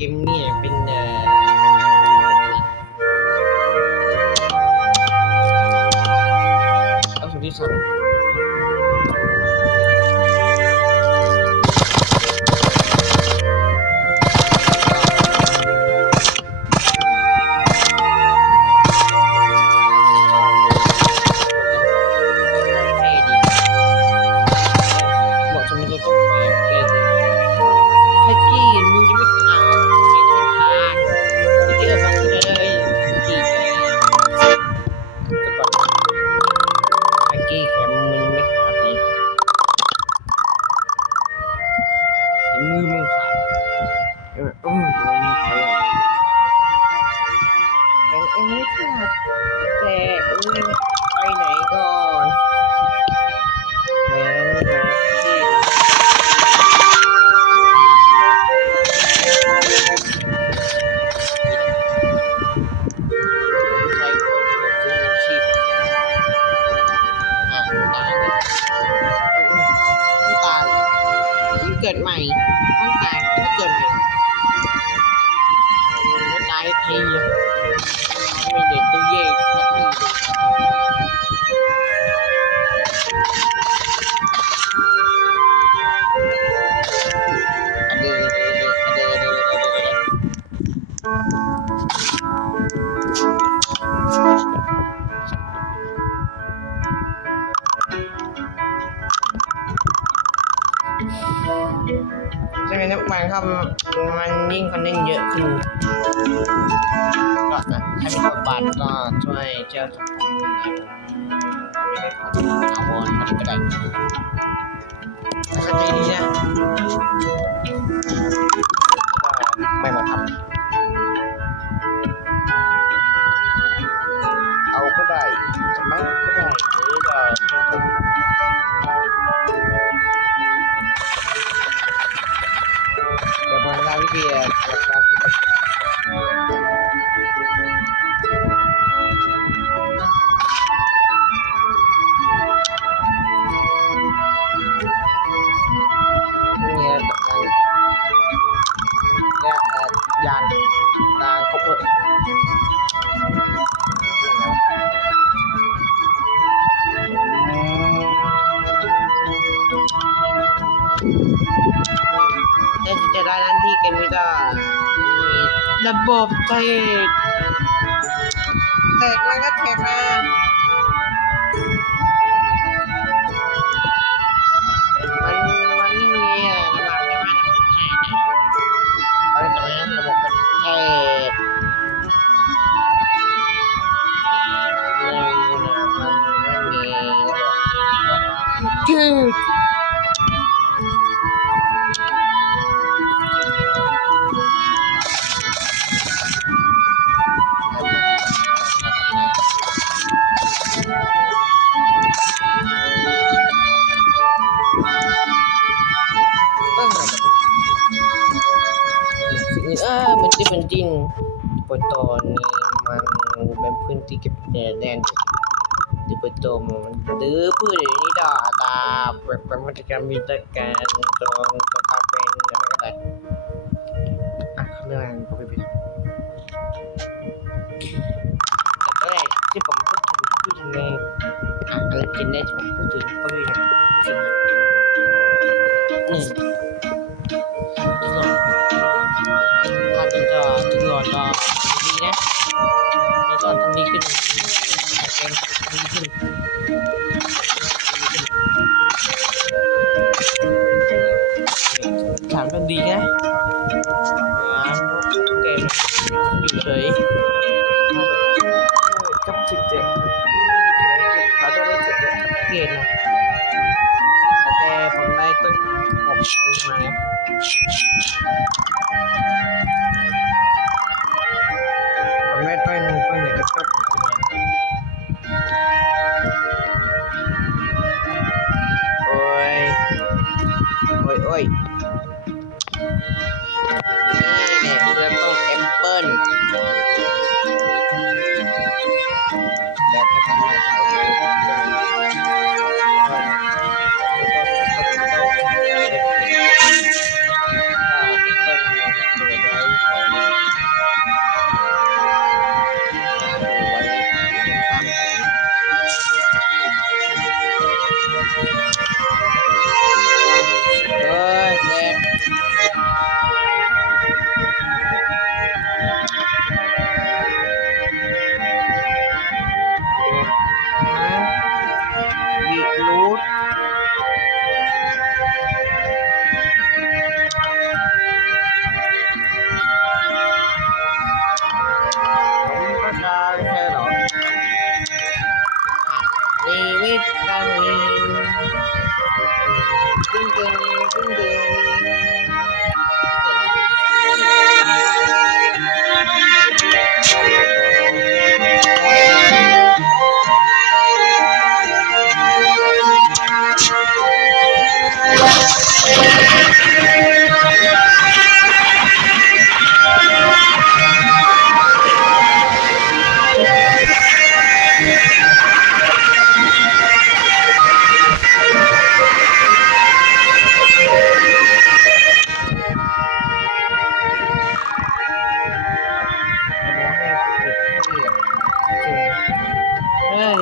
กมเนี่ยเป็นเอาสุดที่สุดมือมึงขาดแต่อันนี้ขาดแต่ไปไหนก่อนแหมใช้กดซื้อชีพตายตายเกิดใหม่ต้องตายต้องเกิดใหม่ไม่ตายทีไม่เด็กตัวเย่มาทีใช่ไหมนักบอลครับมันยิ่งคนเล่นเยอะขึ้นก็นะถ้ามีบทบาทก็ช่วยเจ้าสังคมไม่ได้ขอถาวรมันก็ได้แต่ก็ใจดีนะไม่มาทำเอาก็ได้จะไม่ก็ได้หรือจะเดี๋ยวผมได้วิธีนะครับเนี่ยยานนางคบเพลิงจะได้นั้นที่เกมนี้จะมีระบบแตกมันก็แตกนะมันไม่มีระบบไม่ว่าระบบนะระบบแบบแตกมันไม่มีคือมันจะเป็นจริงปตอนนี้มันเป็นพื้นที่เก็บแดนที่ปตมันดื้อพื้นนี้ดอกตาเป็นวัฒกรรมวิธีการตรงตัวเป็นอะไรก็ได้เรื่องก็ไม่เป็นแต่ก็ได้ที่ผมพูดถึงในอะไรกินได้ที่ผมพูดถึงก็มีนะถ้าเป็นก็ทุกคนก็ดีนะแล้วก็ทำดีขึ้นเกมดีขึ้นถามกันดีนะเกมอยู่เฉยกับจิตเจ็บเขาจะได้เจ็บเกลียดนะแต่ผมได้ต้นผมซื้อมาแล้วผมได้ต้นไหนก็ชอบโอ้ยนี่เนี่ยเริ่มต้นแอปเปิ้ลแล้วก็ทำมา วิตามินดึงดึงดึงดึเฮ้ย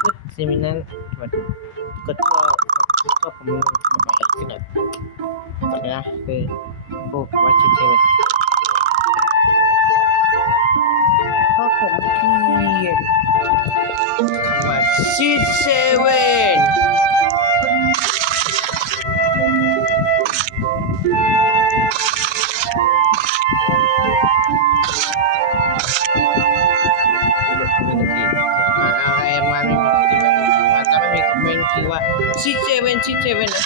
พูดสิมินั้นมันกดก็ผมไปขึ้นหน่อยก่อนนะคือพวกวัชิเทนเพราะผมเกลียดคำว่าชิเซเว่นอะไรมันไม่มีคอมเมนต์คือว่าชิเซเว่นนะ